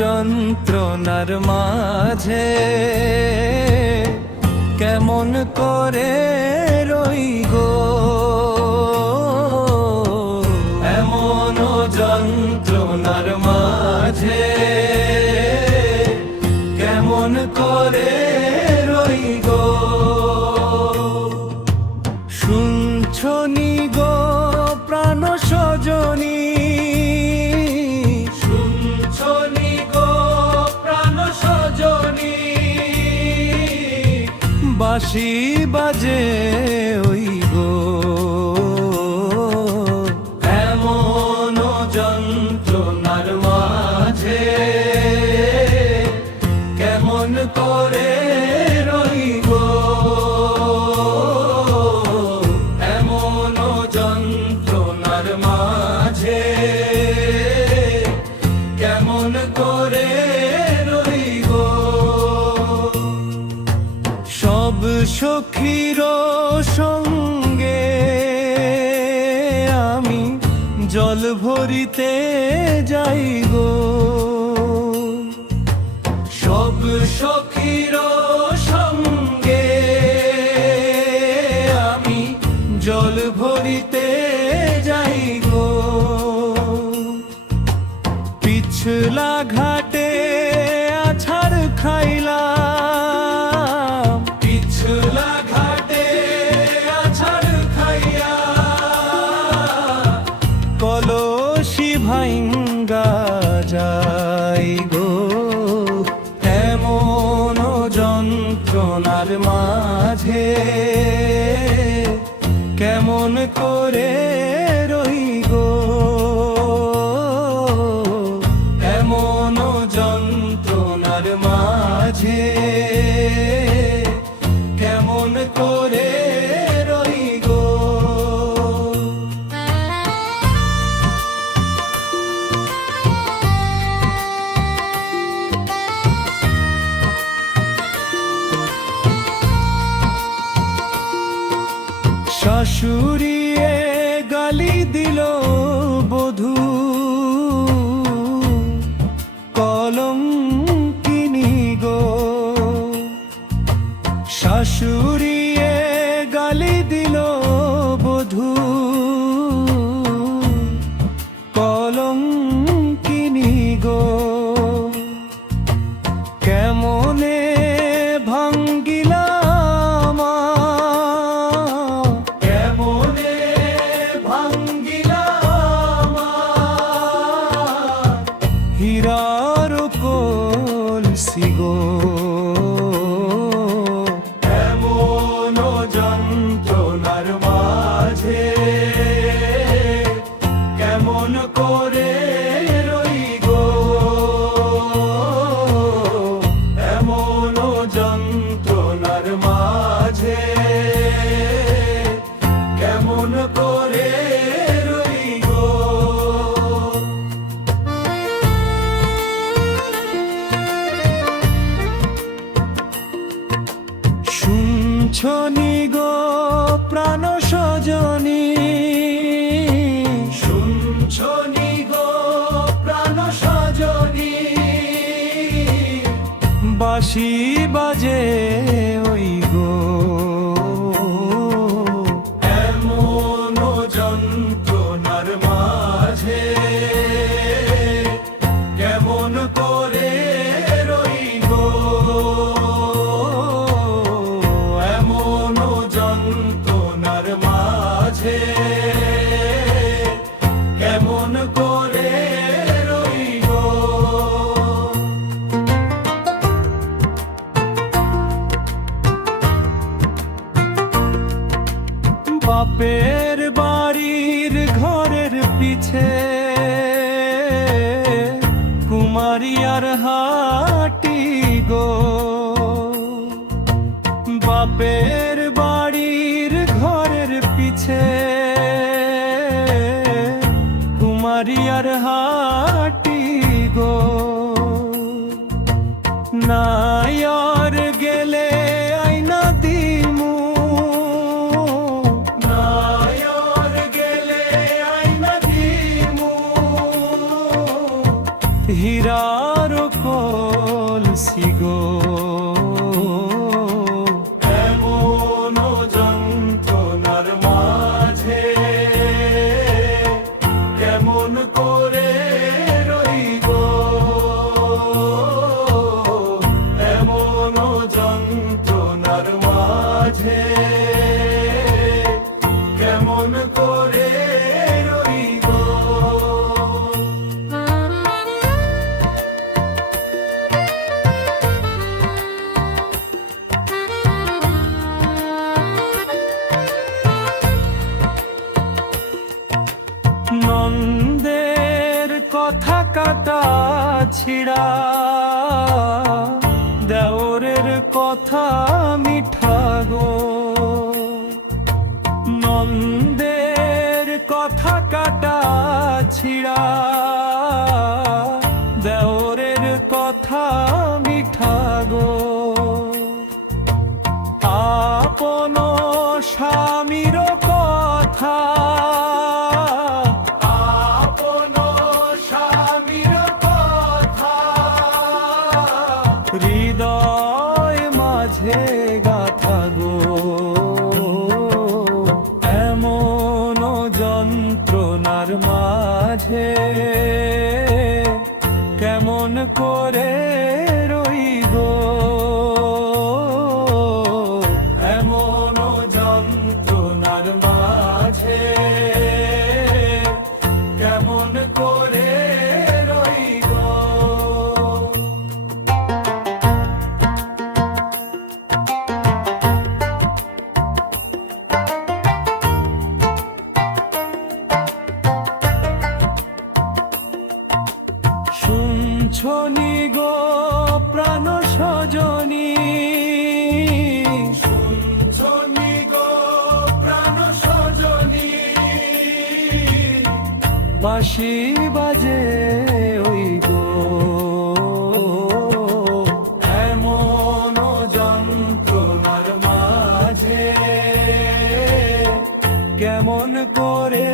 যন্ত্রণার মাঝে কেমন করে রই গো, এমন যন্ত্রণার মাঝে কেমন করে রই গো। শুনছো নি গো প্রাণ সজনী, শুনছো নি গো প্রাণ সজনী, বাঁশি বাজে ওই গো, এমন যন্ত্রণার মাঝে কেমন করে রই গো, এমন যন্ত্রণার মাঝে কেমন করে রই গো। সব সখীর সঙ্গে আমি জল ভরিতে যাই গো, সব সখীর সঙ্গে আমি জল ভরিতে যাই গো। পিছলা ঘাটে আছাড় খাইলাম, পিছলা ঘাটে আছাড় খাইয়া কলসি ভাঙ্গা যাই গো, এমন যন্ত্রণার মাঝে কেমন করে রই গো, এমন যন্ত্রণার মাঝে কেমন করে রই গো। শাশুড়িয়ে গালি দিল বধূ, কলঙ্কিনী গো, শাশুড়িয়ে গালি দিল বধূ, কলঙ্কিনী গো। কেমনে ভাঙ্গিলাম, কেমনে ভাঙ্গিলাম হীরার কলসি গো, এমন যন্ত্রণার মাঝে কেমন করে রই গো, এমন যন্ত্রণার মাঝে কেমন করে রই গো। শুনছো নি গো প্রাণ সজনী, শুনছো নি গো প্রাণ সজনী, বাঁশি বাজে ওই গো, এমন যন্ত্রণার মাঝে কেমন করে রই গো, এমন যন্ত্রণার মাঝে কেমন করে রই গো। বাপের বাড়ির ঘরের পিছে কুমারিয়ার হাটি গো, বাপের বাড়ির ঘরের পিছে কুমারিয়ার হাটি গো। নায়ার গেলে আইনা দিমু, নায়ার গেলে আইনা দিমু হীরার ছিড়া দেওরের কথা মিঠা গো নন্দের কথা কাটা ছিড়া দেওরের কথা মিঠা গো আপন স্বামীর কথা আপন স্বামীর কথা হৃদয় মাঝে গাথা গো এমন যন্ত্রণার মাঝে কেমন করে রই গো এমন যন্ত্রণার মাঝে কেমন করে রই গো শুনছনি গো প্রাণ সজনী শুনছনি গো প্রাণ সজনী বাঁশি বাজে ওই গো এমন যন্ত্রণার মাঝে কেমন করে